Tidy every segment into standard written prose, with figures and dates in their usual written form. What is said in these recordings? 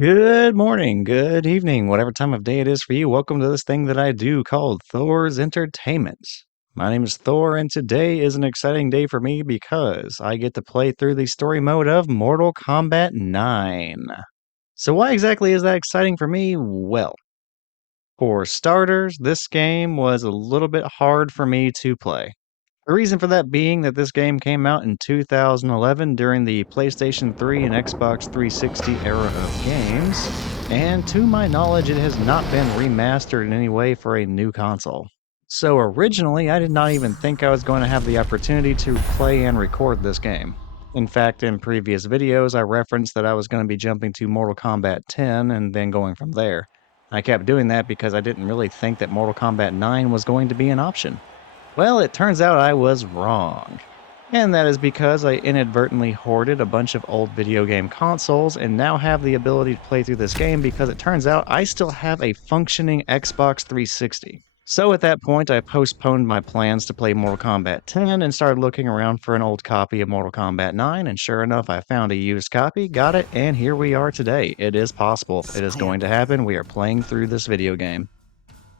Good morning, good evening, whatever time of day it is for you. Welcome to this thing that I do called Thor's Entertainment. My name is Thor, and today is an exciting day for me because I get to play through the story mode of Mortal Kombat 9. So, why exactly is that exciting for me? Well, for starters, this game was a little bit hard for me to play. The reason for that being that this game came out in 2011 during the PlayStation 3 and Xbox 360 era of games, and to my knowledge, it has not been remastered in any way for a new console. So originally, I did not even think I was going to have the opportunity to play and record this game. In fact, in previous videos, I referenced that I was going to be jumping to Mortal Kombat 10 and then going from there. I kept doing that because I didn't really think that Mortal Kombat 9 was going to be an option. Well, it turns out I was wrong. And that is because I inadvertently hoarded a bunch of old video game consoles and now have the ability to play through this game because it turns out I still have a functioning Xbox 360. So at that point, I postponed my plans to play Mortal Kombat 10 and started looking around for an old copy of Mortal Kombat 9, and sure enough, I found a used copy, got it, and here we are today. It is possible. It is going to happen. We are playing through this video game.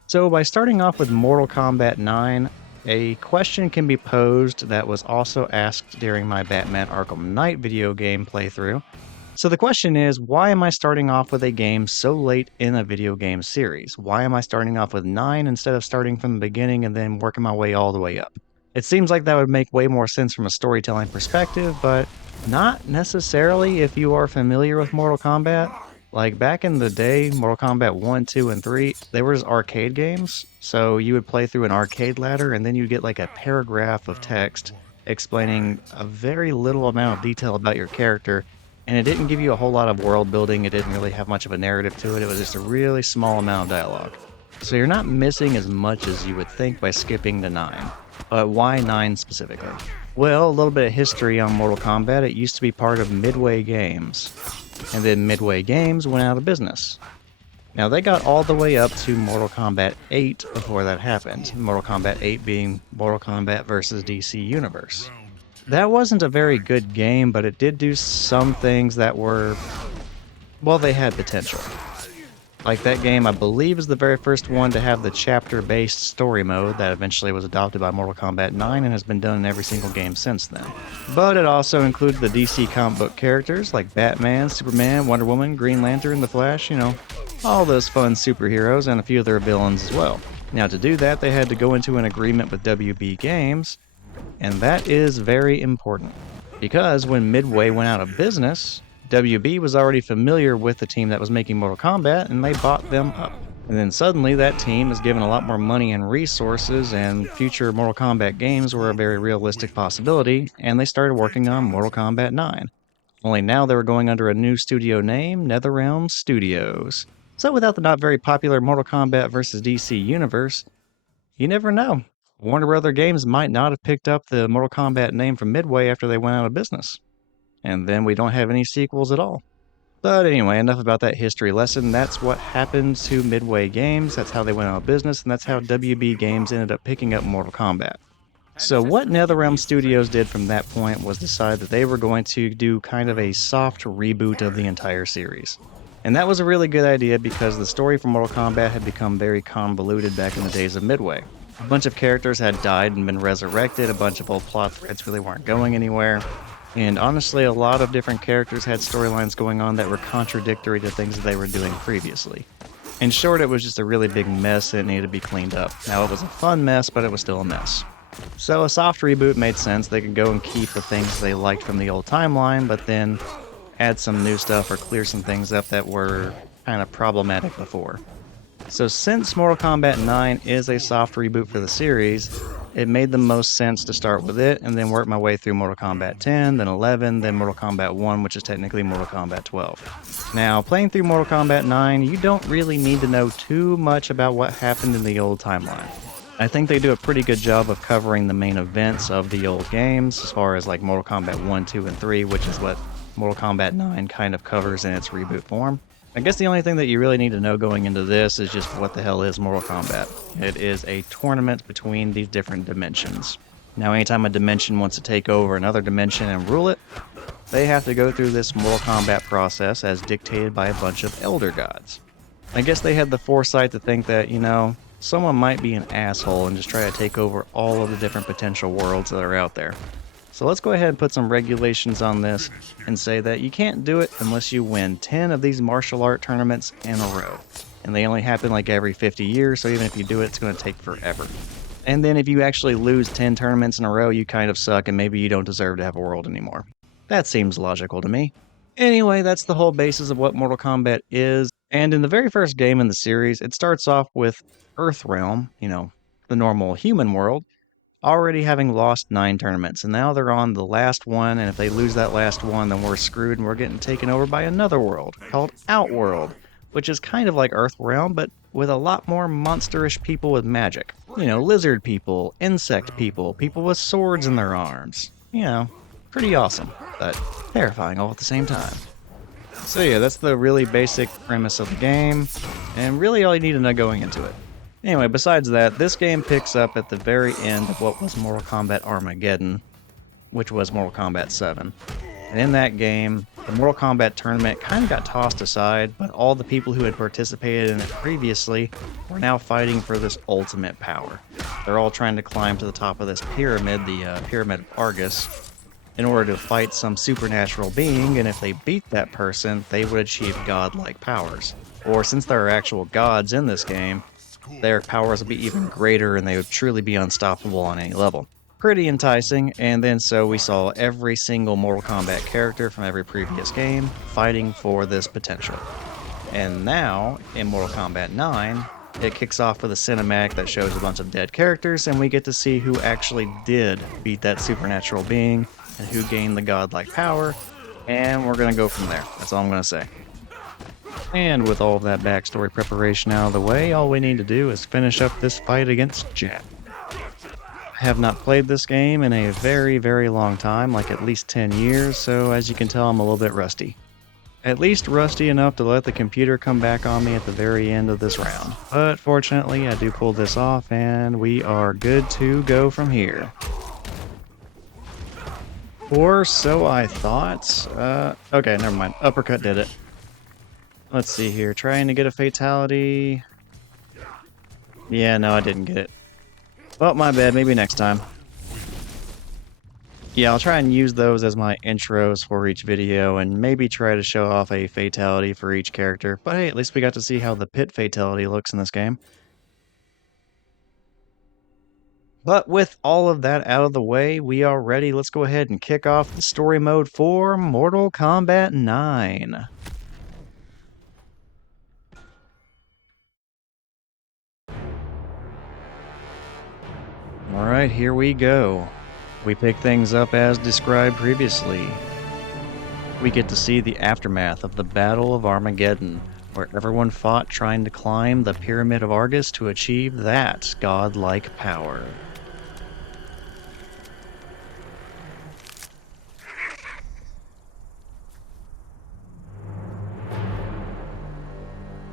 So by starting off with Mortal Kombat 9, a question can be posed that was also asked during my Batman Arkham Knight video game playthrough. So the question is, why am I starting off with a game so late in a video game series? Why am I starting off with 9 instead of starting from the beginning and then working my way all the way up? It seems like that would make way more sense from a storytelling perspective, but not necessarily if you are familiar with Mortal Kombat. Like back in the day, Mortal Kombat 1, 2, and 3, they were just arcade games. So you would play through an arcade ladder and then you'd get like a paragraph of text explaining a very little amount of detail about your character. And it didn't give you a whole lot of world building. It didn't really have much of a narrative to it. It was just a really small amount of dialogue. So you're not missing as much as you would think by skipping to 9. But why 9 specifically? Well, a little bit of history on Mortal Kombat. It used to be part of Midway Games, and then Midway Games went out of business. Now, they got all the way up to Mortal Kombat 8 before that happened, Mortal Kombat 8 being Mortal Kombat vs. DC Universe. That wasn't a very good game, but it did do some things that were, well, they had potential. Like that game, I believe, is the very first one to have the chapter-based story mode that eventually was adopted by Mortal Kombat 9 and has been done in every single game since then. But it also included the DC comic book characters like Batman, Superman, Wonder Woman, Green Lantern, The Flash, all those fun superheroes and a few of their villains as well. Now to do that, they had to go into an agreement with WB Games, and that is very important. Because when Midway went out of business, WB was already familiar with the team that was making Mortal Kombat, and they bought them up. And then suddenly that team is given a lot more money and resources, and future Mortal Kombat games were a very realistic possibility, and they started working on Mortal Kombat 9. Only now they were going under a new studio name, NetherRealm Studios. So without the not very popular Mortal Kombat vs. DC universe, you never know. Warner Brother Games might not have picked up the Mortal Kombat name from Midway after they went out of business. And then we don't have any sequels at all. But anyway, enough about that history lesson. That's what happened to Midway Games, that's how they went out of business, and that's how WB Games ended up picking up Mortal Kombat. So what NetherRealm Studios did from that point was decide that they were going to do kind of a soft reboot of the entire series. And that was a really good idea because the story for Mortal Kombat had become very convoluted back in the days of Midway. A bunch of characters had died and been resurrected, a bunch of old plot threads really weren't going anywhere. And honestly, a lot of different characters had storylines going on that were contradictory to things that they were doing previously. In short, it was just a really big mess that needed to be cleaned up. Now, it was a fun mess, but it was still a mess. So a soft reboot made sense. They could go and keep the things they liked from the old timeline, but then add some new stuff or clear some things up that were kind of problematic before. So since Mortal Kombat 9 is a soft reboot for the series, it made the most sense to start with it and then work my way through Mortal Kombat 10, then 11, then Mortal Kombat 1, which is technically Mortal Kombat 12. Now, playing through Mortal Kombat 9, you don't really need to know too much about what happened in the old timeline. I think they do a pretty good job of covering the main events of the old games, as far as like Mortal Kombat 1, 2, and 3, which is what Mortal Kombat 9 kind of covers in its reboot form. I guess the only thing that you really need to know going into this is just what the hell is Mortal Kombat. It is a tournament between these different dimensions. Now, anytime a dimension wants to take over another dimension and rule it, they have to go through this Mortal Kombat process as dictated by a bunch of Elder Gods. I guess they had the foresight to think that, someone might be an asshole and just try to take over all of the different potential worlds that are out there. So let's go ahead and put some regulations on this and say that you can't do it unless you win 10 of these martial art tournaments in a row. And they only happen like every 50 years, so even if you do it, it's going to take forever. And then if you actually lose 10 tournaments in a row, you kind of suck and maybe you don't deserve to have a world anymore. That seems logical to me. Anyway, that's the whole basis of what Mortal Kombat is. And in the very first game in the series, it starts off with Earthrealm, the normal human world, already having lost 9 tournaments. And now they're on the last one, and if they lose that last one, then we're screwed and we're getting taken over by another world called Outworld, which is kind of like Earthrealm, but with a lot more monsterish people with magic. Lizard people, insect people, people with swords in their arms. Pretty awesome, but terrifying all at the same time. So yeah, that's the really basic premise of the game, and really all you need to know going into it. Anyway, besides that, this game picks up at the very end of what was Mortal Kombat Armageddon, which was Mortal Kombat 7. And in that game, the Mortal Kombat tournament kind of got tossed aside, but all the people who had participated in it previously were now fighting for this ultimate power. They're all trying to climb to the top of this pyramid, the Pyramid of Argus, in order to fight some supernatural being, and if they beat that person, they would achieve godlike powers. Or since there are actual gods in this game, their powers would be even greater and they would truly be unstoppable on any level. Pretty enticing, and then so we saw every single Mortal Kombat character from every previous game fighting for this potential. And now, in Mortal Kombat 9, it kicks off with a cinematic that shows a bunch of dead characters, and we get to see who actually did beat that supernatural being, and who gained the godlike power, and we're gonna go from there. That's all I'm gonna say. And with all of that backstory preparation out of the way, all we need to do is finish up this fight against Jack. I have not played this game in a very, very long time, like at least 10 years, so as you can tell, I'm a little bit rusty. At least rusty enough to let the computer come back on me at the very end of this round. But fortunately, I do pull this off, and we are good to go from here. Or so I thought. Okay, never mind. Uppercut did it. Let's see here. Trying to get a fatality. Yeah, no, I didn't get it. Well, my bad. Maybe next time. Yeah, I'll try and use those as my intros for each video and maybe try to show off a fatality for each character. But hey, at least we got to see how the pit fatality looks in this game. But with all of that out of the way, we are ready. Let's go ahead and kick off the story mode for Mortal Kombat 9. Alright, here we go. We pick things up as described previously. We get to see the aftermath of the Battle of Armageddon, where everyone fought trying to climb the Pyramid of Argus to achieve that godlike power.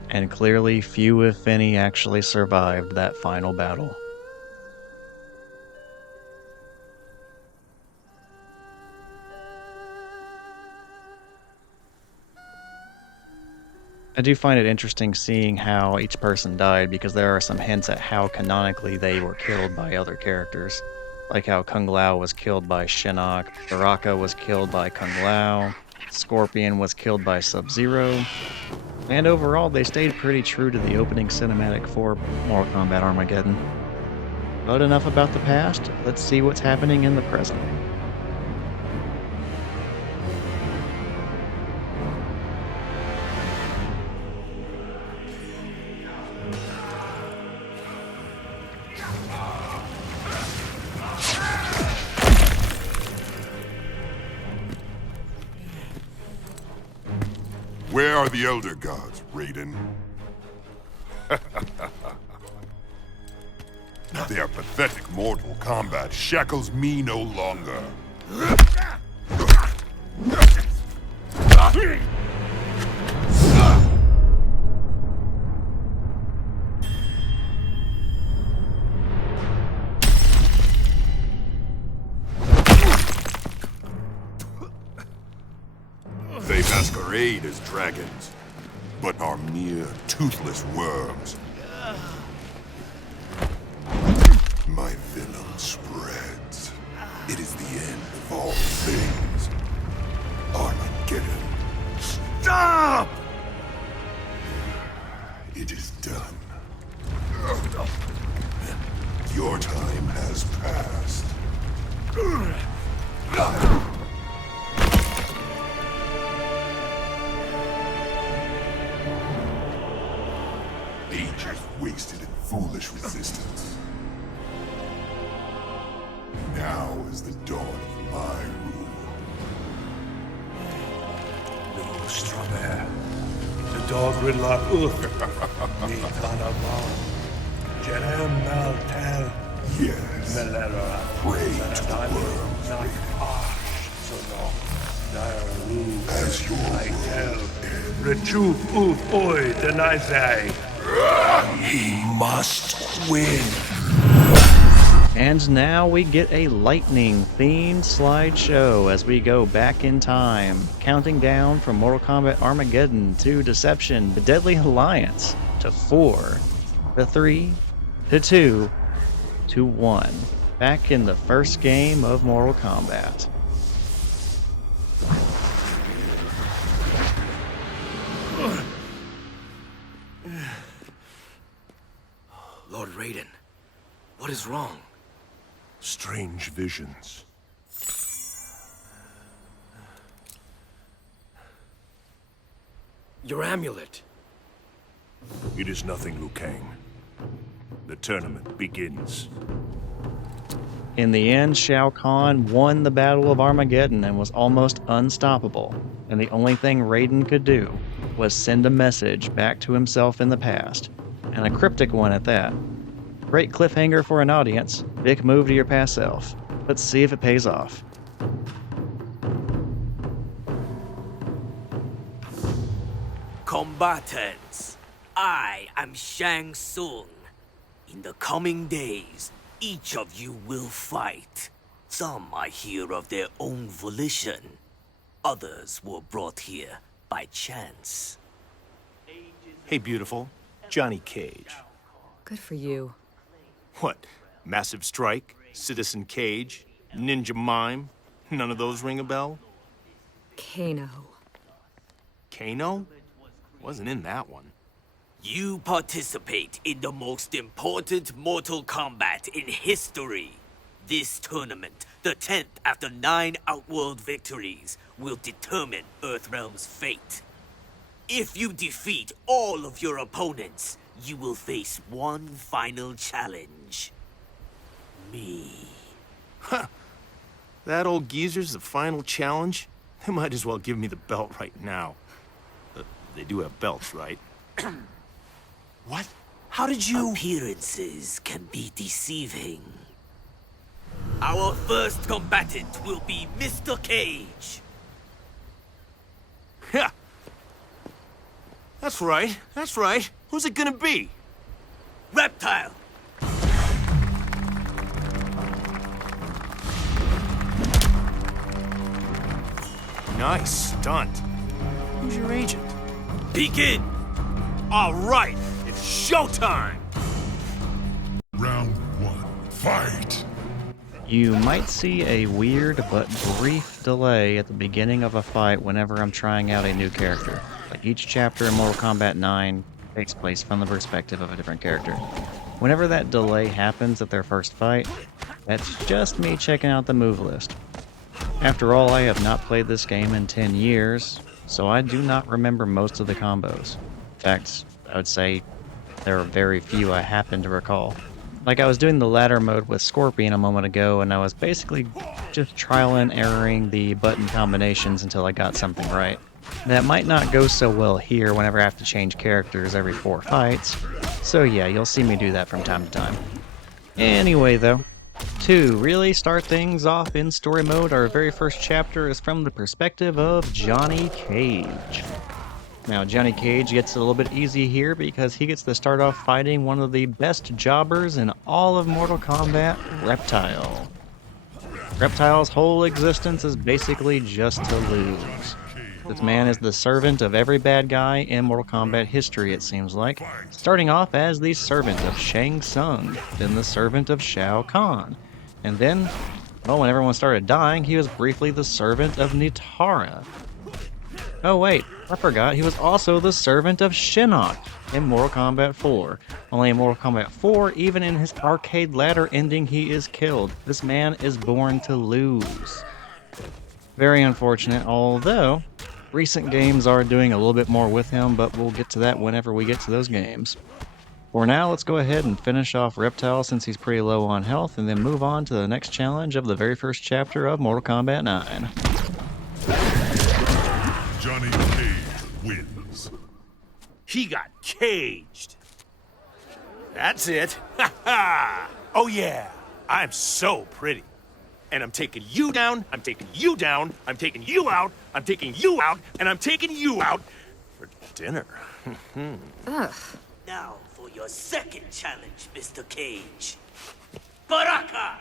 And clearly few, if any, actually survived that final battle. I do find it interesting seeing how each person died, because there are some hints at how canonically they were killed by other characters. Like how Kung Lao was killed by Shinnok, Baraka was killed by Kung Lao, Scorpion was killed by Sub-Zero, and overall they stayed pretty true to the opening cinematic for Mortal Kombat Armageddon. But enough about the past, let's see what's happening in the present. Where are the Elder Gods, Raiden? Their pathetic mortal combat shackles me no longer. as dragons, but are mere toothless worms. My venom spreads. It is the end of all things. Armageddon. Stop! It is done. Your time has passed. Ages wasted in foolish resistance. Now is the dawn of my rule. No Strawberry. The dog Gridlock Nitanabon. Jerem Maltel. Yes. Melera. Pray to the world. Not Arsh. So long. Diaru. As your I tell. Rechup Uth Oi Denizai. He must win. And now we get a lightning-themed slideshow as we go back in time, counting down from Mortal Kombat Armageddon to Deception, the Deadly Alliance, to 4, to 3, to 2, to 1, back in the first game of Mortal Kombat. Lord Raiden, what is wrong? Strange visions. Your amulet. It is nothing, Liu Kang. The tournament begins. In the end, Shao Kahn won the Battle of Armageddon and was almost unstoppable, and the only thing Raiden could do was send a message back to himself in the past, and a cryptic one at that. Great cliffhanger for an audience. Big move to your past self. Let's see if it pays off. Combatants, I am Shang Tsung. In the coming days, each of you will fight. Some are here of their own volition. Others were brought here by chance. Hey, beautiful. Johnny Cage. Good for you. What? Massive Strike? Citizen Cage? Ninja Mime? None of those ring a bell? Kano. Kano? Wasn't in that one. You participate in the most important Mortal Kombat in history. This tournament, the 10th after 9 Outworld victories, will determine Earthrealm's fate. If you defeat all of your opponents, you will face one final challenge. Me. Huh. That old geezer's the final challenge? They might as well give me the belt right now. They do have belts, right? What? How did you... Appearances can be deceiving. Our first combatant will be Mr. Cage. Yeah. That's right. That's right. Who's it gonna be? Reptile. Nice stunt. Who's your agent? Begin. All right. It's showtime. Round 1. Fight! You might see a weird but brief delay at the beginning of a fight whenever I'm trying out a new character. Like each chapter in Mortal Kombat 9 takes place from the perspective of a different character. Whenever that delay happens at their first fight, that's just me checking out the move list. After all, I have not played this game in 10 years, so I do not remember most of the combos. In fact, I would say there are very few I happen to recall. Like I was doing the ladder mode with Scorpion a moment ago, and I was basically just trial and erroring the button combinations until I got something right. That might not go so well here whenever I have to change characters every 4 fights, so yeah, you'll see me do that from time to time. Anyway though, to really start things off in story mode, our very first chapter is from the perspective of Johnny Cage. Now, Johnny Cage gets it a little bit easy here because he gets to start off fighting one of the best jobbers in all of Mortal Kombat, Reptile. Reptile's whole existence is basically just to lose. This man is the servant of every bad guy in Mortal Kombat history, it seems like. Starting off as the servant of Shang Tsung, then the servant of Shao Kahn. And then, well, when everyone started dying, he was briefly the servant of Nitara. Oh wait, I forgot, he was also the servant of Shinnok in Mortal Kombat 4. Only in Mortal Kombat 4, even in his arcade ladder ending, he is killed. This man is born to lose. Very unfortunate, although recent games are doing a little bit more with him, but we'll get to that whenever we get to those games. For now, let's go ahead and finish off Reptile since he's pretty low on health, and then move on to the next challenge of the very first chapter of Mortal Kombat 9. Johnny Cage wins. He got caged. That's it. Ha ha! Oh yeah, I'm so pretty. And I'm taking you down, I'm taking you down, I'm taking you out, I'm taking you out, and I'm taking you out for dinner. Ugh. Now for your second challenge, Mr. Cage. Baraka!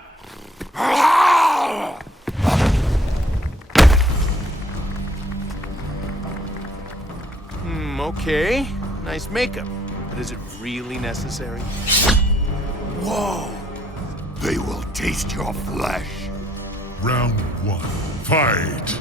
Okay. Nice makeup. But is it really necessary? Whoa! They will taste your flesh. Round 1. Fight!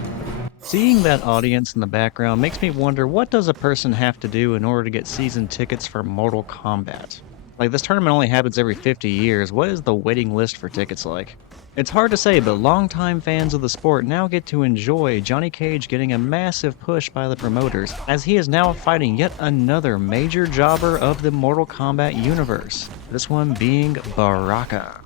Seeing that audience in the background makes me wonder, what does a person have to do in order to get season tickets for Mortal Kombat? Like, this tournament only happens every 50 years. What is the waiting list for tickets like? It's hard to say, but longtime fans of the sport now get to enjoy Johnny Cage getting a massive push by the promoters, as he is now fighting yet another major jobber of the Mortal Kombat universe, this one being Baraka.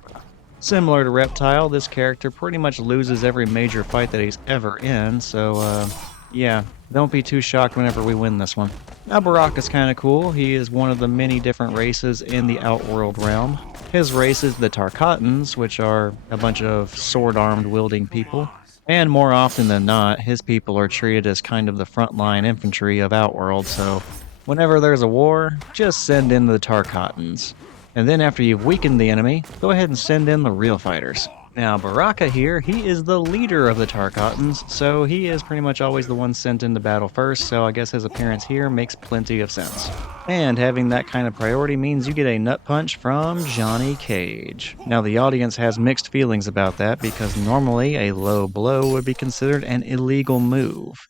Similar to Reptile, this character pretty much loses every major fight that he's ever in, so yeah, don't be too shocked whenever we win this one. Now Baraka's kinda cool. He is one of the many different races in the Outworld realm. His race is the Tarkatans, which are a bunch of sword-armed wielding people. And more often than not, his people are treated as kind of the frontline infantry of Outworld, so whenever there's a war, just send in the Tarkatans. And then after you've weakened the enemy, go ahead and send in the real fighters. Now Baraka here, he is the leader of the Tarkatans, so he is pretty much always the one sent into battle first, so I guess his appearance here makes plenty of sense. And having that kind of priority means you get a nut punch from Johnny Cage. Now the audience has mixed feelings about that, because normally a low blow would be considered an illegal move.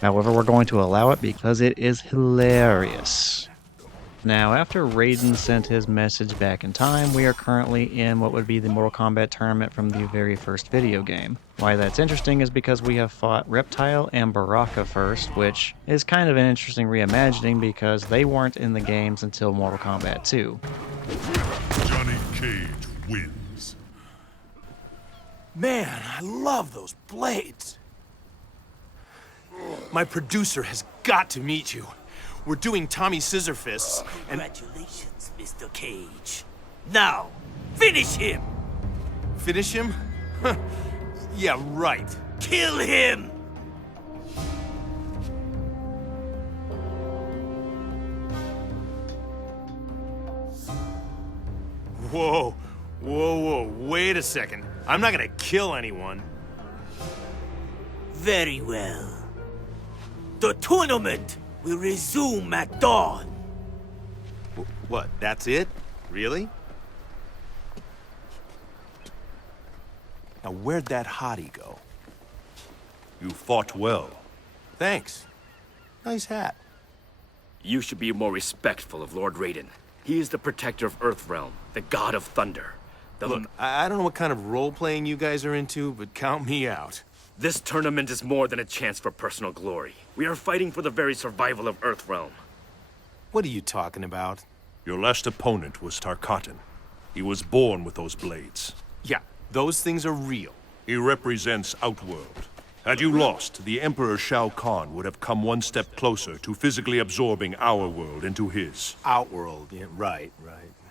However, we're going to allow it because it is hilarious. Now, after Raiden sent his message back in time, we are currently in what would be the Mortal Kombat tournament from the very first video game. Why that's interesting is because we have fought Reptile and Baraka first, which is kind of an interesting reimagining because they weren't in the games until Mortal Kombat 2. Johnny Cage wins. Man, I love those blades. My producer has got to meet you. We're doing Tommy Scissorfists, and... Congratulations, Mr. Cage. Now, finish him! Finish him? Yeah, right. Kill him! Whoa, wait a second. I'm not gonna kill anyone. Very well. The tournament will resume at dawn. What, that's it? Really? Now, where'd that hottie go? You fought well. Thanks. Nice hat. You should be more respectful of Lord Raiden. He is the protector of Earthrealm, the god of thunder. Look, I don't know what kind of role-playing you guys are into, but count me out. This tournament is more than a chance for personal glory. We are fighting for the very survival of Earthrealm. What are you talking about? Your last opponent was Tarkatan. He was born with those blades. Yeah, those things are real. He represents Outworld. Had you lost, the Emperor Shao Kahn would have come one step closer to physically absorbing our world into his. Outworld, yeah, right.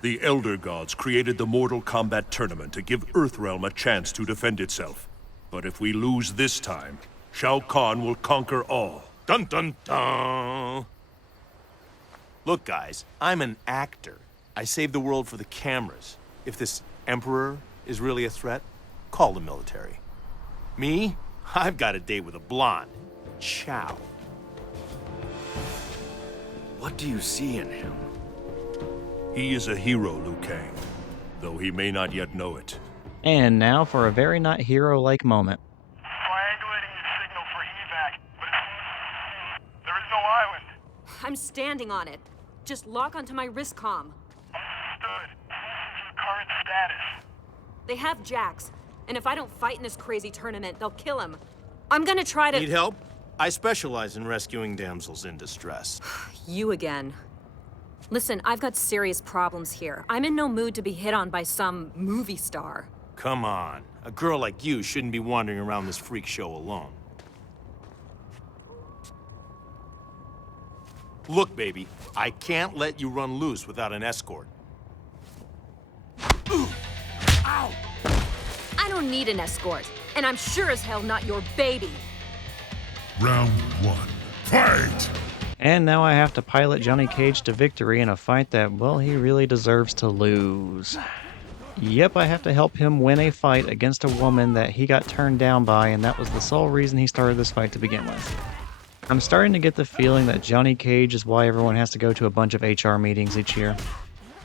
The Elder Gods created the Mortal Kombat tournament to give Earthrealm a chance to defend itself. But if we lose this time, Shao Kahn will conquer all. Dun dun dun! Look, guys, I'm an actor. I save the world for the cameras. If this Emperor is really a threat, call the military. Me? I've got a date with a blonde. Ciao. What do you see in him? He is a hero, Liu Kang, though he may not yet know it. And now for a very not hero-like moment. Triangulating your signal for evac, but there is no island. I'm standing on it. Just lock onto my wrist comm. Understood. Your current status. They have Jax, and if I don't fight in this crazy tournament, they'll kill him. I'm gonna try to— Need help? I specialize in rescuing damsels in distress. You again. Listen, I've got serious problems here. I'm in no mood to be hit on by some movie star. Come on. A girl like you shouldn't be wandering around this freak show alone. Look, baby, I can't let you run loose without an escort. Ow! I don't need an escort, and I'm sure as hell not your baby. Round 1. Fight! And now I have to pilot Johnny Cage to victory in a fight that, well, he really deserves to lose. Yep, I have to help him win a fight against a woman that he got turned down by, and that was the sole reason he started this fight to begin with. I'm starting to get the feeling that Johnny Cage is why everyone has to go to a bunch of HR meetings each year.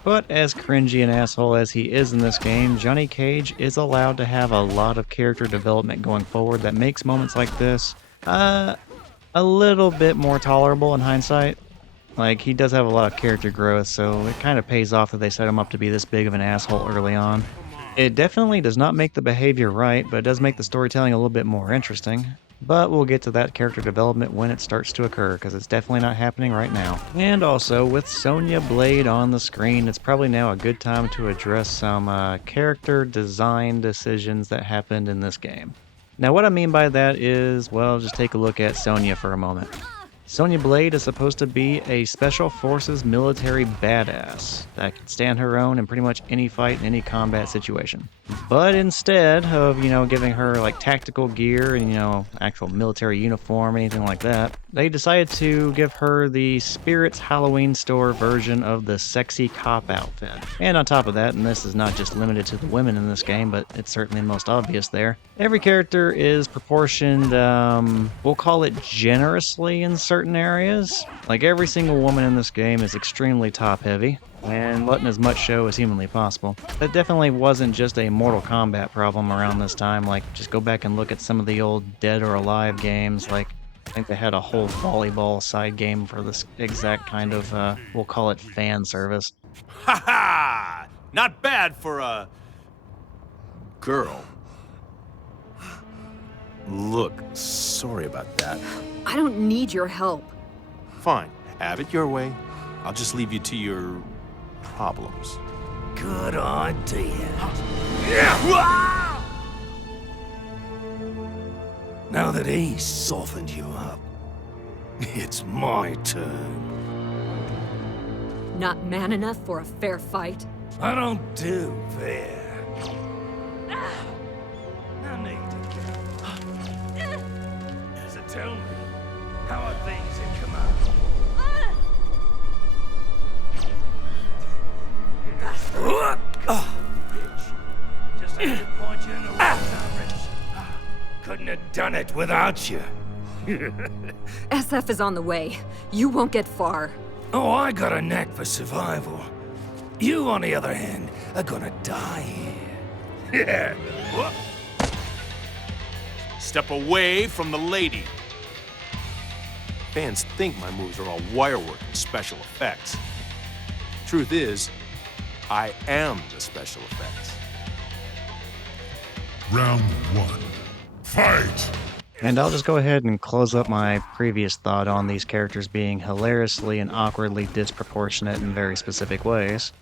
But as cringy an asshole as he is in this game, Johnny Cage is allowed to have a lot of character development going forward that makes moments like this, a little bit more tolerable in hindsight. Like, he does have a lot of character growth, so it kind of pays off that they set him up to be this big of an asshole early on. It definitely does not make the behavior right, but it does make the storytelling a little bit more interesting. But we'll get to that character development when it starts to occur, because it's definitely not happening right now. And also, with Sonya Blade on the screen, it's probably now a good time to address some character design decisions that happened in this game. Now what I mean by that is, well, just take a look at Sonya for a moment. Sonya Blade is supposed to be a Special Forces military badass that can stand her own in pretty much any fight in any combat situation. But instead of, giving her like tactical gear and, actual military uniform, anything like that, they decided to give her the Spirit's Halloween store version of the sexy cop outfit. And on top of that, and this is not just limited to the women in this game, but it's certainly most obvious there, every character is proportioned, we'll call it generously in certain areas. Like every single woman in this game is extremely top heavy and letting as much show as humanly possible. That definitely wasn't just a Mortal Kombat problem around this time. Like, just go back and look at some of the old Dead or Alive games. Like, I think they had a whole volleyball side game for this exact kind of, we'll call it fan service. Ha ha! Not bad for a girl. Look, sorry about that. I don't need your help. Fine, have it your way. I'll just leave you to your problems. Good idea. Now that he's softened you up, it's my turn. Not man enough for a fair fight? I don't do fair. I need to go. So tell me, how are things in command? Bitch. Just had to point you in the right direction. Couldn't have done it without you. SF is on the way. You won't get far. Oh, I got a knack for survival. You, on the other hand, are gonna die here. Yeah. Step away from the lady. Fans think my moves are all wirework and special effects. Truth is, I am the special effects. Round 1. Fight! And I'll just go ahead and close up my previous thought on these characters being hilariously and awkwardly disproportionate in very specific ways.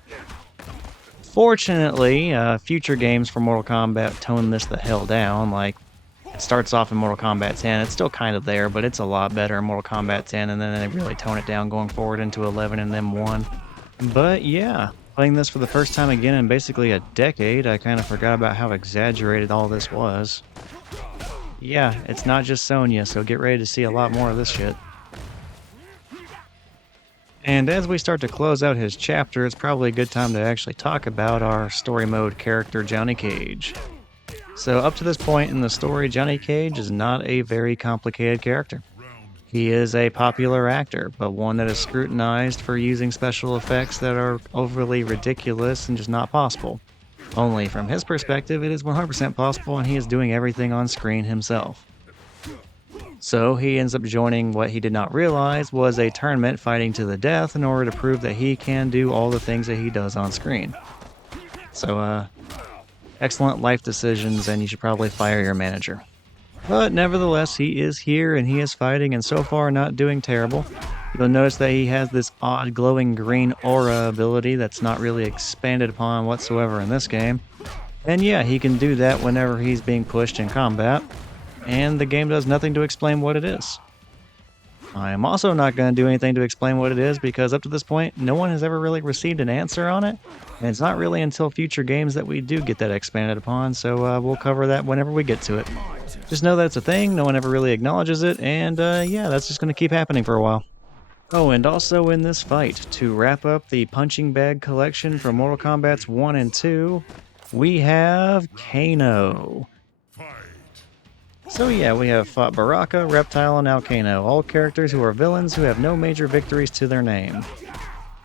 Fortunately, future games for Mortal Kombat tone this the hell down. Like, it starts off in Mortal Kombat 10, it's still kind of there, but it's a lot better in Mortal Kombat 10, and then they really tone it down going forward into 11 and then 1. But yeah, playing this for the first time again in basically a decade, I kind of forgot about how exaggerated all this was. Yeah, it's not just Sonya, so get ready to see a lot more of this shit. And as we start to close out his chapter, it's probably a good time to actually talk about our story mode character, Johnny Cage. So up to this point in the story, Johnny Cage is not a very complicated character. He is a popular actor, but one that is scrutinized for using special effects that are overly ridiculous and just not possible. Only from his perspective, it is 100% possible and he is doing everything on screen himself. So he ends up joining what he did not realize was a tournament fighting to the death in order to prove that he can do all the things that he does on screen. So, excellent life decisions, and you should probably fire your manager. But nevertheless, he is here and he is fighting, and so far not doing terrible. You'll notice that he has this odd glowing green aura ability that's not really expanded upon whatsoever in this game. And yeah, he can do that whenever he's being pushed in combat, and the game does nothing to explain what it is. I am also not going to do anything to explain what it is because up to this point, no one has ever really received an answer on it, and it's not really until future games that we do get that expanded upon, so we'll cover that whenever we get to it. Just know that it's a thing, no one ever really acknowledges it, and yeah, that's just going to keep happening for a while. Oh, and also in this fight, to wrap up the punching bag collection from Mortal Kombat's 1 and 2, we have Kano. So yeah, we have fought Baraka, Reptile, and now Kano, all characters who are villains who have no major victories to their name.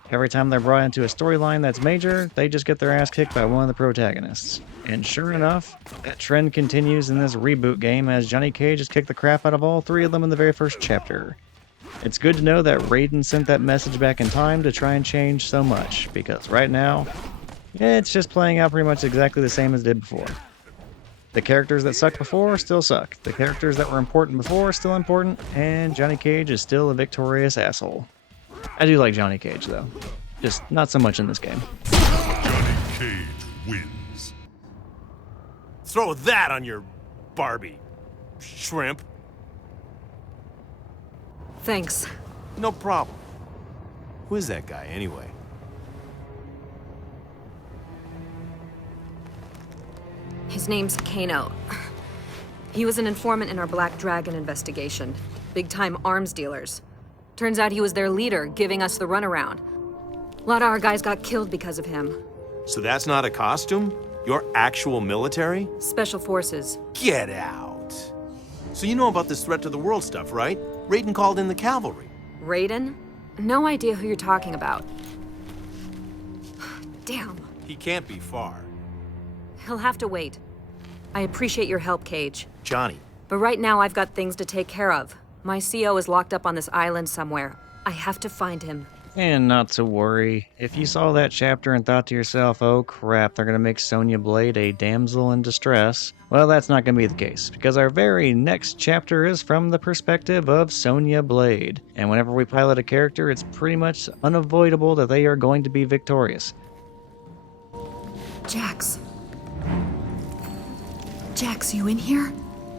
Every time they're brought into a storyline that's major, they just get their ass kicked by one of the protagonists. And sure enough, that trend continues in this reboot game as Johnny Cage has kicked the crap out of all three of them in the very first chapter. It's good to know that Raiden sent that message back in time to try and change so much, because right now, it's just playing out pretty much exactly the same as it did before. The characters that sucked before still suck. The characters that were important before still important, and Johnny Cage is still a victorious asshole. I do like Johnny Cage though, just not so much in this game. Johnny Cage wins. Throw that on your Barbie, shrimp. Thanks. No problem. Who is that guy anyway? His name's Kano. He was an informant in our Black Dragon investigation. Big-time arms dealers. Turns out he was their leader, giving us the runaround. A lot of our guys got killed because of him. So that's not a costume? You're actual military? Special forces. Get out. So you know about this threat to the world stuff, right? Raiden called in the cavalry. Raiden? No idea who you're talking about. Damn. He can't be far. He'll have to wait. I appreciate your help, Cage. Johnny. But right now I've got things to take care of. My CO is locked up on this island somewhere. I have to find him. And not to worry, if you saw that chapter and thought to yourself, oh crap, they're going to make Sonyablade a damsel in distress, well, that's not going to be the case, because our very next chapter is from the perspective of Sonyablade. And whenever we pilot a character, it's pretty much unavoidable that they are going to be victorious. Jax. Jax, you in here?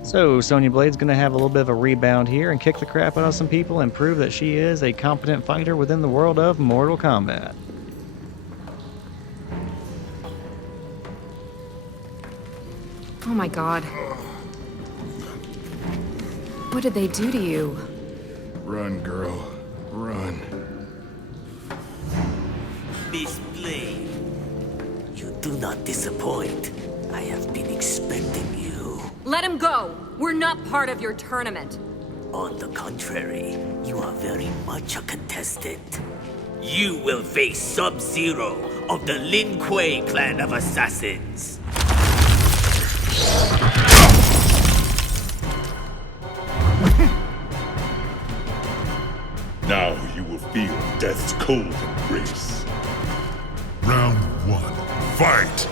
So, Sonyablade going to have a little bit of a rebound here and kick the crap out of some people and prove that she is a competent fighter within the world of Mortal Kombat. Oh my god. What did they do to you? Run, girl. Run. Miss Blade, you do not disappoint. I have been expecting you. Let him go! We're not part of your tournament. On the contrary, you are very much a contestant. You will face Sub-Zero of the Lin Kuei clan of assassins. Now you will feel death's cold embrace. Round 1. Fight!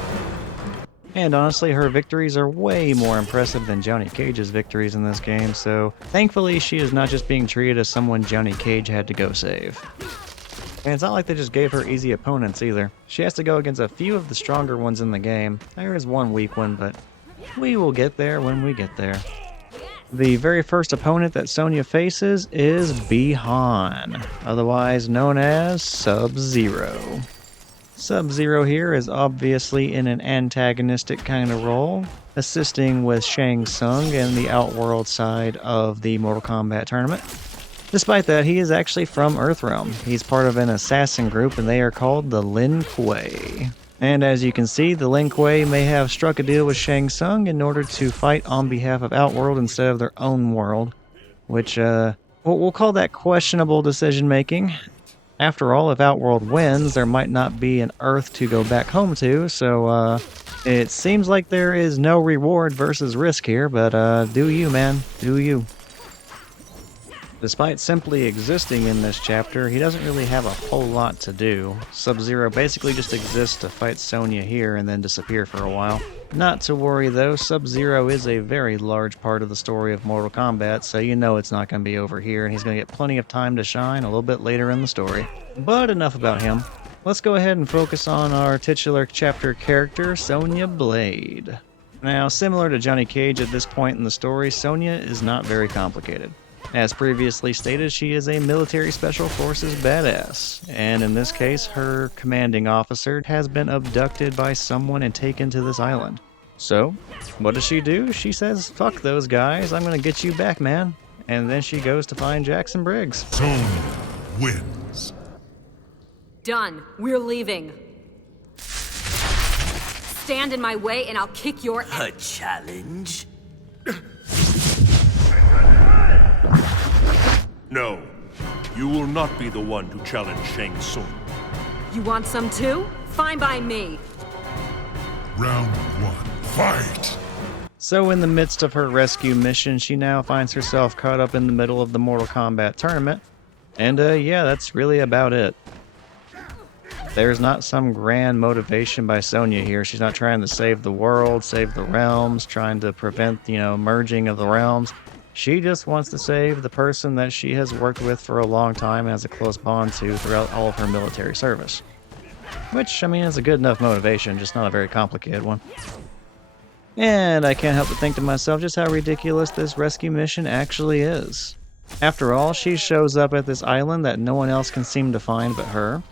And honestly, her victories are way more impressive than Johnny Cage's victories in this game, so thankfully she is not just being treated as someone Johnny Cage had to go save. And it's not like they just gave her easy opponents either. She has to go against a few of the stronger ones in the game. There is one weak one, but we will get there when we get there. The very first opponent that Sonya faces is Bi-Han, otherwise known as Sub-Zero. Sub-Zero here is obviously in an antagonistic kind of role, assisting with Shang Tsung and the Outworld side of the Mortal Kombat tournament. Despite that, he is actually from Earthrealm. He's part of an assassin group and they are called the Lin Kuei. And as you can see, the Lin Kuei may have struck a deal with Shang Tsung in order to fight on behalf of Outworld instead of their own world, which, well, we'll call that questionable decision making. After all, if Outworld wins, there might not be an Earth to go back home to, so it seems like there is no reward versus risk here, but do you, man, do you. Despite simply existing in this chapter, he doesn't really have a whole lot to do. Sub-Zero basically just exists to fight Sonya here and then disappear for a while. Not to worry though, Sub-Zero is a very large part of the story of Mortal Kombat, so you know it's not going to be over here, and he's going to get plenty of time to shine a little bit later in the story. But enough about him. Let's go ahead and focus on our titular chapter character, Sonyablade. Now, similar to Johnny Cage at this point in the story, Sonya is not very complicated. As previously stated, she is a military special forces badass, and in this case, her commanding officer has been abducted by someone and taken to this island. So, what does she do? She says, fuck those guys, I'm gonna get you back, man. And then she goes to find Jackson Briggs. Sonya wins. Done. We're leaving. Stand in my way and I'll kick your ass. A challenge? No. You will not be the one to challenge Shang Tsung. You want some too? Fine by me. Round 1, fight! So in the midst of her rescue mission, she now finds herself caught up in the middle of the Mortal Kombat tournament. And yeah, that's really about it. There's not some grand motivation by Sonya here. She's not trying to save the world, save the realms, trying to prevent, merging of the realms. She just wants to save the person that she has worked with for a long time and has a close bond to throughout all of her military service. Which, is a good enough motivation, just not a very complicated one. And I can't help but think to myself just how ridiculous this rescue mission actually is. After all, she shows up at this island that no one else can seem to find but her,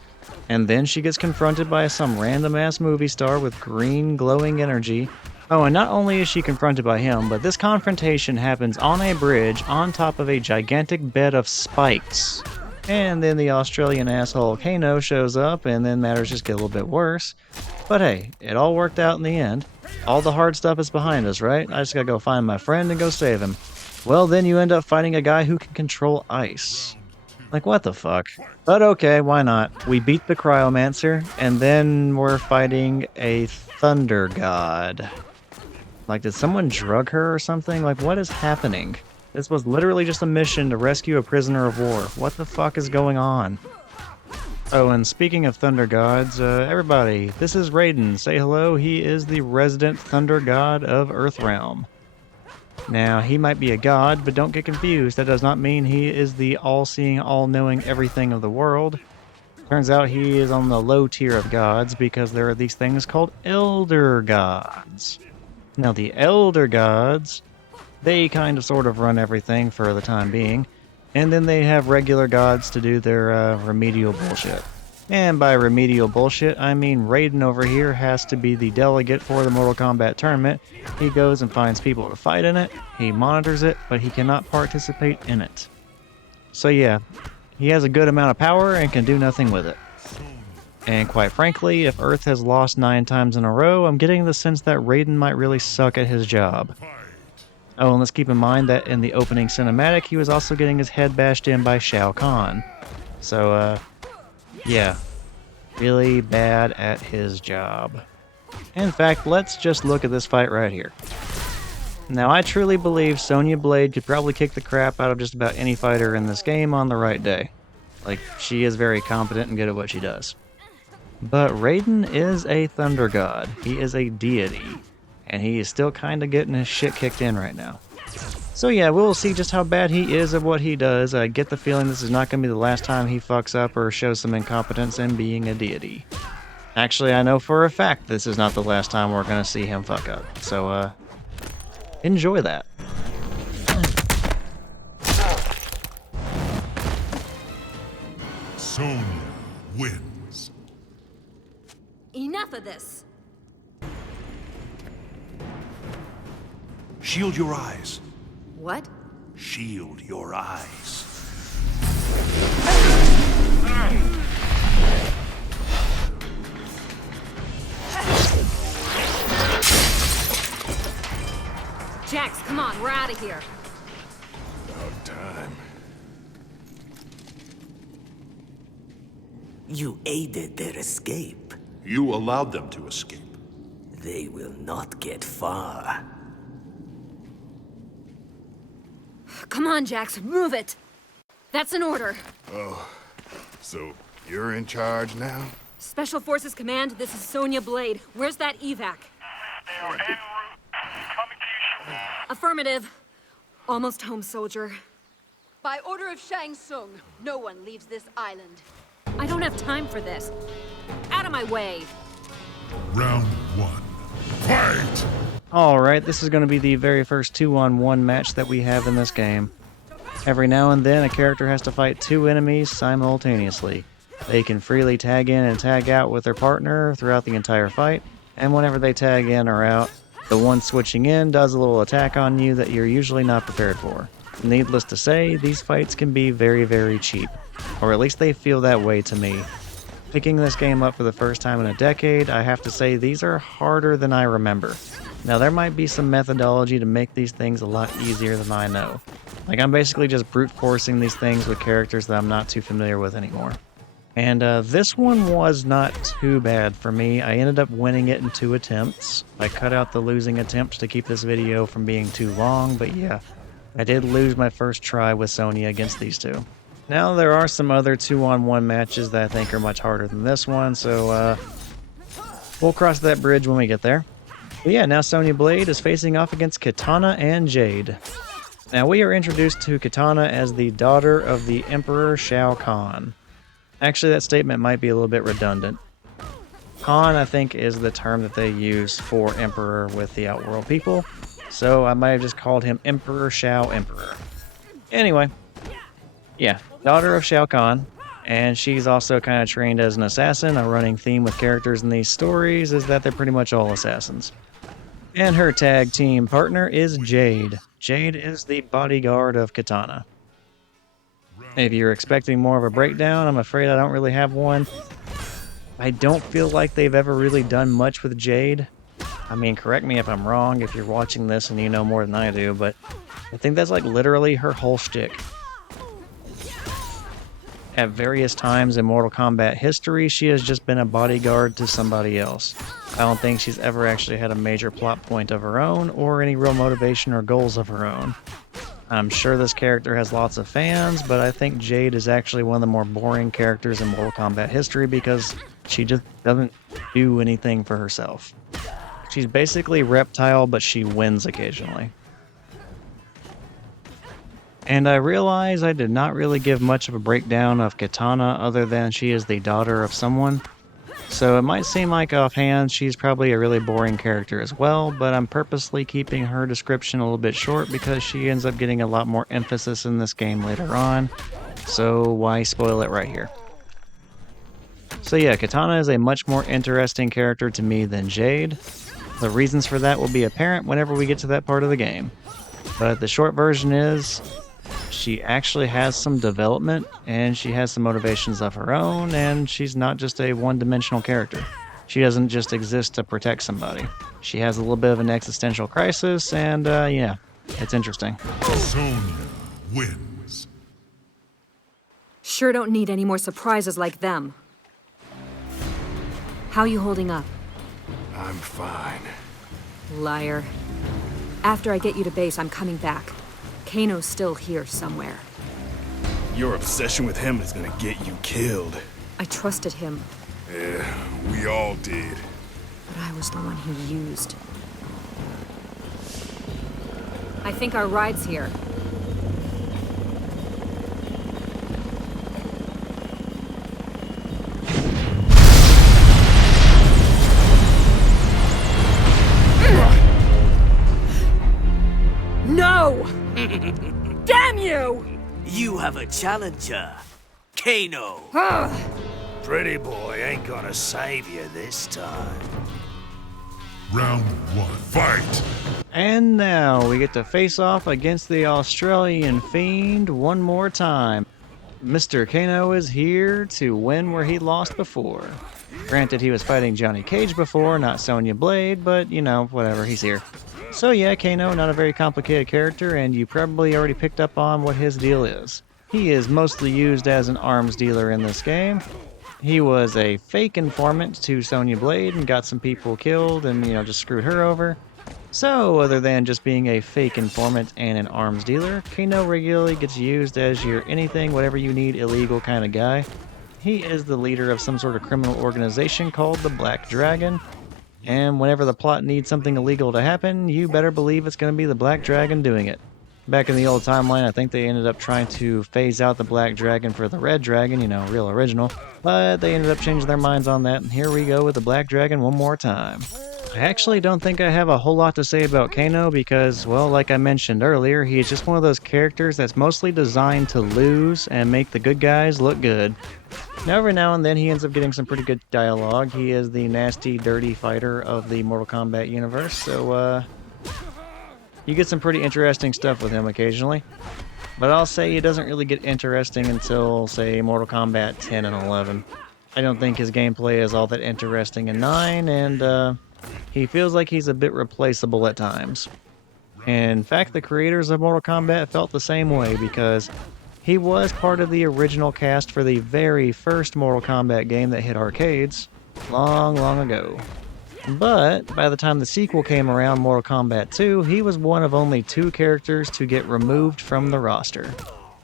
and then she gets confronted by some random-ass movie star with green glowing energy. Oh, and not only is she confronted by him, but this confrontation happens on a bridge on top of a gigantic bed of spikes. And then the Australian asshole Kano shows up, and then matters just get a little bit worse. But hey, it all worked out in the end. All the hard stuff is behind us, right? I just gotta go find my friend and go save him. Well, then you end up fighting a guy who can control ice. Like, what the fuck? But okay, why not? We beat the Cryomancer, and then we're fighting a Thunder God. Like, did someone drug her or something? Like, what is happening? This was literally just a mission to rescue a prisoner of war. What the fuck is going on? Oh, and speaking of Thunder Gods, everybody, this is Raiden. Say hello, he is the resident Thunder God of Earthrealm. Now, he might be a god, but don't get confused. That does not mean he is the all-seeing, all-knowing everything of the world. Turns out he is on the low tier of gods because there are these things called Elder Gods. Now, the Elder Gods, they kind of sort of run everything for the time being, and then they have regular gods to do their remedial bullshit. And by remedial bullshit, I mean Raiden over here has to be the delegate for the Mortal Kombat tournament. He goes and finds people to fight in it, he monitors it, but he cannot participate in it. So yeah, he has a good amount of power and can do nothing with it. And quite frankly, if Earth has lost 9 times in a row, I'm getting the sense that Raiden might really suck at his job. Oh, and let's keep in mind that in the opening cinematic, he was also getting his head bashed in by Shao Kahn. So, yeah, really bad at his job. In fact, let's just look at this fight right here. Now, I truly believe Sonya Blade could probably kick the crap out of just about any fighter in this game on the right day. Like, she is very competent and good at what she does. But Raiden is a Thunder God. He is a deity. And he is still kind of getting his shit kicked in right now. So yeah, we'll see just how bad he is at what he does. I get the feeling this is not going to be the last time he fucks up or shows some incompetence in being a deity. Actually, I know for a fact this is not the last time we're going to see him fuck up. So, enjoy that. Sonya wins. Enough of this. Shield your eyes. What? Shield your eyes. Jax, come on, we're out of here. About time. You aided their escape. You allowed them to escape. They will not get far. Come on, Jax, move it! That's an order. So, you're in charge now? Special Forces Command, this is Sonyablade. Where's that evac? They are en route. Coming to you shortly. Affirmative. Almost home, soldier. By order of Shang Tsung, no one leaves this island. I don't have time for this. Out of my way. Round 1. Fight! Alright, this is going to be the very first 2-on-1 match that we have in this game. Every now and then, a character has to fight 2 enemies simultaneously. They can freely tag in and tag out with their partner throughout the entire fight, and whenever they tag in or out, the one switching in does a little attack on you that you're usually not prepared for. Needless to say, these fights can be very, very cheap. Or at least they feel that way to me. Picking this game up for the first time in a decade, I have to say these are harder than I remember. Now there might be some methodology to make these things a lot easier than I know. Like I'm basically just brute forcing these things with characters that I'm not too familiar with anymore. And this one was not too bad for me. I ended up winning it in 2 attempts. I cut out the losing attempts to keep this video from being too long, but yeah, I did lose my first try with Sonya against these 2. Now there are some other 2-on-1 matches that I think are much harder than this one, so we'll cross that bridge when we get there. But yeah, now Sonyablade is facing off against Kitana and Jade. Now we are introduced to Kitana as the daughter of the Emperor Shao Kahn. Actually, that statement might be a little bit redundant. Khan, I think, is the term that they use for Emperor with the Outworld people, so I might have just called him Emperor Shao Emperor. Anyway, yeah, daughter of Shao Kahn, and she's also kind of trained as an assassin. A running theme with characters in these stories is that they're pretty much all assassins. And her tag team partner is Jade. Jade is the bodyguard of Kitana. If you're expecting more of a breakdown, I'm afraid I don't really have one. I don't feel like they've ever really done much with Jade. I mean, correct me if I'm wrong if you're watching this and you know more than I do, but I think that's like literally her whole shtick. At various times in Mortal Kombat history, she has just been a bodyguard to somebody else. I don't think she's ever actually had a major plot point of her own or any real motivation or goals of her own. I'm sure this character has lots of fans, but I think Jade is actually one of the more boring characters in Mortal Kombat history because she just doesn't do anything for herself. She's basically Reptile, but she wins occasionally. And I realize I did not really give much of a breakdown of Kitana other than she is the daughter of someone. So it might seem like offhand she's probably a really boring character as well, but I'm purposely keeping her description a little bit short because she ends up getting a lot more emphasis in this game later on, so why spoil it right here? So yeah, Kitana is a much more interesting character to me than Jade. The reasons for that will be apparent whenever we get to that part of the game. But the short version is, she actually has some development, and she has some motivations of her own, and she's not just a one-dimensional character. She doesn't just exist to protect somebody. She has a little bit of an existential crisis, and yeah, it's interesting. Sonya wins. Sure don't need any more surprises like them. How you holding up? I'm fine. Liar. After I get you to base, I'm coming back. Kano's still here somewhere. Your obsession with him is gonna get you killed. I trusted him, Yeah, we all did. but I was the one he used. I think our ride's here. No! Damn you! You have a challenger, Kano. Pretty boy ain't gonna save you this time. Round 1. Fight! And now we get to face off against the Australian Fiend one more time. Mr. Kano is here to win where he lost before. Granted, he was fighting Johnny Cage before, not Sonyablade, but you know, whatever, he's here. So yeah, Kano, not a very complicated character, and you probably already picked up on what his deal is. He is mostly used as an arms dealer in this game, He was a fake informant to Sonya Blade and got some people killed and, just screwed her over. So, other than just being a fake informant and an arms dealer, Kano regularly gets used as your anything, whatever you need illegal kind of guy. He is the leader of some sort of criminal organization called the Black Dragon, and whenever the plot needs something illegal to happen, you better believe it's going to be the Black Dragon doing it. Back in the old timeline, I think they ended up trying to phase out the Black Dragon for the Red Dragon, real original, but they ended up changing their minds on that, and here we go with the Black Dragon one more time. I actually don't think I have a whole lot to say about Kano because, well, like I mentioned earlier, he is just one of those characters that's mostly designed to lose and make the good guys look good. Now, every now and then he ends up getting some pretty good dialogue. He is the nasty, dirty fighter of the Mortal Kombat universe, so, you get some pretty interesting stuff with him occasionally. But I'll say it doesn't really get interesting until, say, Mortal Kombat 10 and 11. I don't think his gameplay is all that interesting in 9, and, he feels like he's a bit replaceable at times. In fact, the creators of Mortal Kombat felt the same way because he was part of the original cast for the very first Mortal Kombat game that hit arcades long, long ago. But by the time the sequel came around, Mortal Kombat 2, he was one of only 2 characters to get removed from the roster.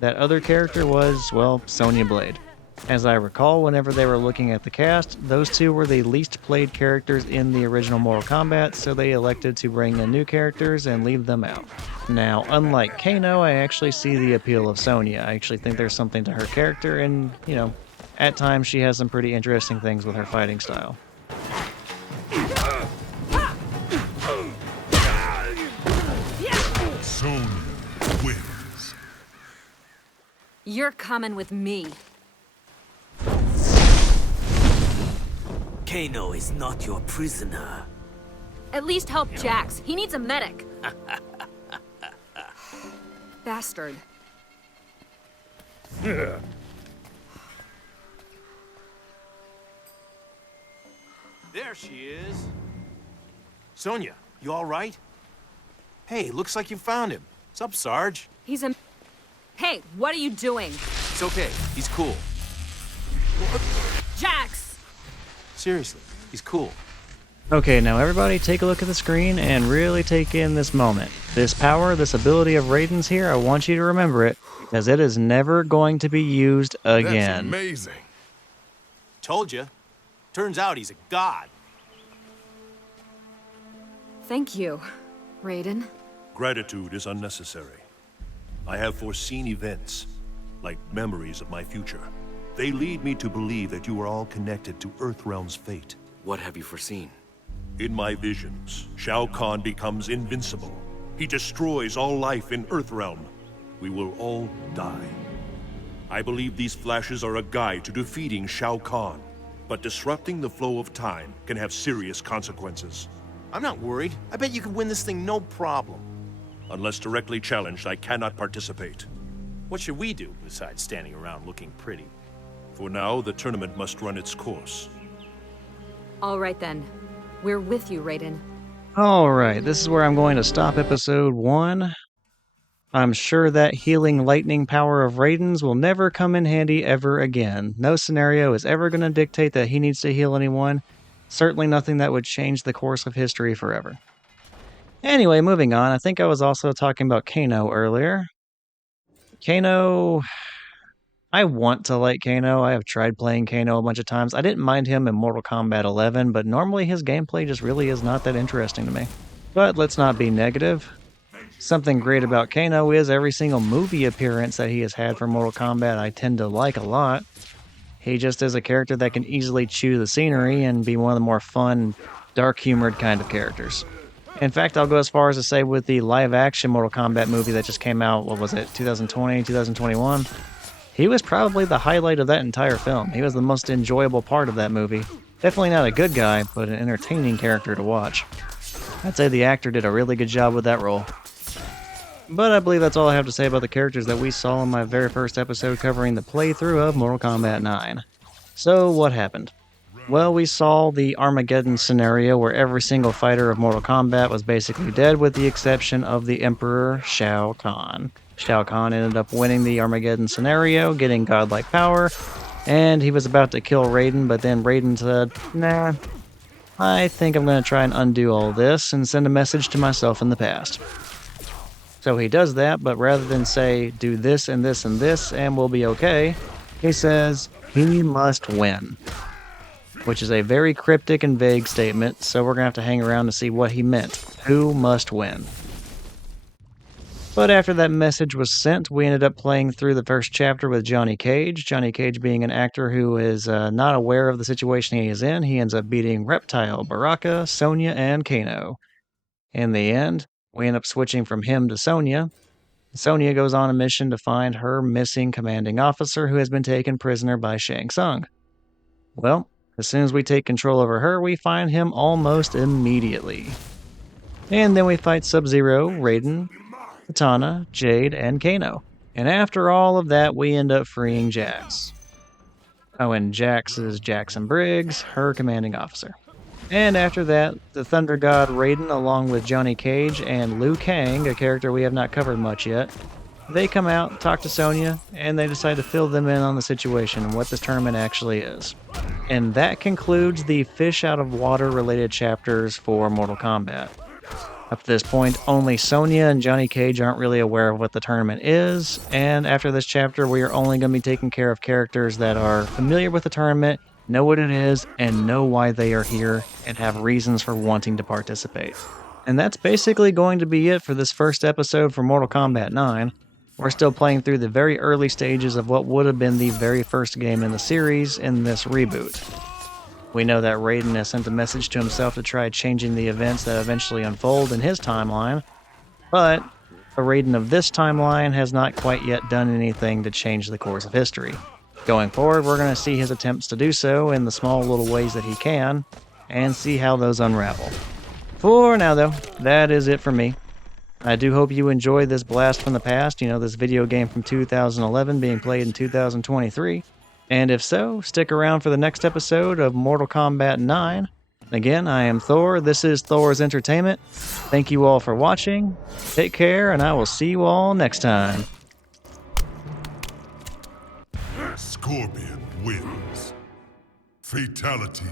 That other character was, well, Sonya Blade. As I recall, whenever they were looking at the cast, those 2 were the least played characters in the original Mortal Kombat, so they elected to bring in new characters and leave them out. Now, unlike Kano, I actually see the appeal of Sonya. I actually think there's something to her character, and, at times she has some pretty interesting things with her fighting style. Sonya wins. You're coming with me. Kano is not your prisoner. At least help Jax. He needs a medic. Bastard. There she is. Sonya, you all right? Hey, looks like you found him. What's up, Sarge? He's a... Hey, what are you doing? It's okay. He's cool. Jax! Seriously, he's cool. Okay, now everybody take a look at the screen and really take in this moment. This power, this ability of Raiden's here, I want you to remember it, because it is never going to be used again. That's amazing. Told you. Turns out he's a god. Thank you, Raiden. Gratitude is unnecessary. I have foreseen events, like memories of my future. They lead me to believe that you are all connected to Earthrealm's fate. What have you foreseen? In my visions, Shao Kahn becomes invincible. He destroys all life in Earthrealm. We will all die. I believe these flashes are a guide to defeating Shao Kahn. But disrupting the flow of time can have serious consequences. I'm not worried. I bet you can win this thing no problem. Unless directly challenged, I cannot participate. What should we do besides standing around looking pretty? For now, the tournament must run its course. All right then. We're with you, Raiden. Alright, this is where I'm going to stop episode 1. I'm sure that healing lightning power of Raiden's will never come in handy ever again. No scenario is ever going to dictate that he needs to heal anyone. Certainly nothing that would change the course of history forever. Anyway, moving on. I think I was also talking about Kano earlier. Kano... I want to like Kano. I have tried playing Kano a bunch of times. I didn't mind him in Mortal Kombat 11, but normally his gameplay just really is not that interesting to me. But let's not be negative. Something great about Kano is every single movie appearance that he has had for Mortal Kombat I tend to like a lot. He just is a character that can easily chew the scenery and be one of the more fun, dark-humored kind of characters. In fact, I'll go as far as to say with the live-action Mortal Kombat movie that just came out, 2020, 2021? He was probably the highlight of that entire film. He was the most enjoyable part of that movie. Definitely not a good guy, but an entertaining character to watch. I'd say the actor did a really good job with that role. But I believe that's all I have to say about the characters that we saw in my very first episode covering the playthrough of Mortal Kombat 9. So, what happened? Well, we saw the Armageddon scenario where every single fighter of Mortal Kombat was basically dead with the exception of the Emperor Shao Kahn. Shao Kahn ended up winning the Armageddon scenario, getting godlike power, And he was about to kill Raiden, but then Raiden said, nah, I think I'm going to try and undo all this and send a message to myself in the past. So he does that, but rather than say, do this and this and this and we'll be okay, he says, he must win. Which is a very cryptic and vague statement, so we're going to have to hang around to see what he meant. Who must win? But after that message was sent, we ended up playing through the first chapter with Johnny Cage. Johnny Cage being an actor who is not aware of the situation he is in, he ends up beating Reptile, Baraka, Sonya, and Kano. In the end, we end up switching from him to Sonya. Sonya goes on a mission to find her missing commanding officer who has been taken prisoner by Shang Tsung. Well, as soon as we take control over her, we find him almost immediately. And then we fight Sub-Zero, Raiden, Katana, Jade, and Kano. And after all of that, we end up freeing Jax. Oh, and Jax is Jackson Briggs, her commanding officer. And after that, the Thunder God Raiden, along with Johnny Cage and Liu Kang, a character we have not covered much yet, they come out, talk to Sonya, and they decide to fill them in on the situation and what this tournament actually is. And that concludes the fish out of water related chapters for Mortal Kombat. Up to this point, only Sonya and Johnny Cage aren't really aware of what the tournament is, and after this chapter, we are only going to be taking care of characters that are familiar with the tournament, know what it is, and know why they are here, and have reasons for wanting to participate. And that's basically going to be it for this first episode for Mortal Kombat 9. We're still playing through the very early stages of what would have been the very first game in the series in this reboot. We know that Raiden has sent a message to himself to try changing the events that eventually unfold in his timeline, but the Raiden of this timeline has not quite yet done anything to change the course of history. Going forward, we're going to see his attempts to do so in the small little ways that he can, and see how those unravel. For now, though, that is it for me. I do hope you enjoyed this blast from the past, this video game from 2011 being played in 2023. And if so, stick around for the next episode of Mortal Kombat 9. Again, I am Thor, this is Thor's Entertainment. Thank you all for watching, take care, and I will see you all next time. Scorpion wins. Fatality.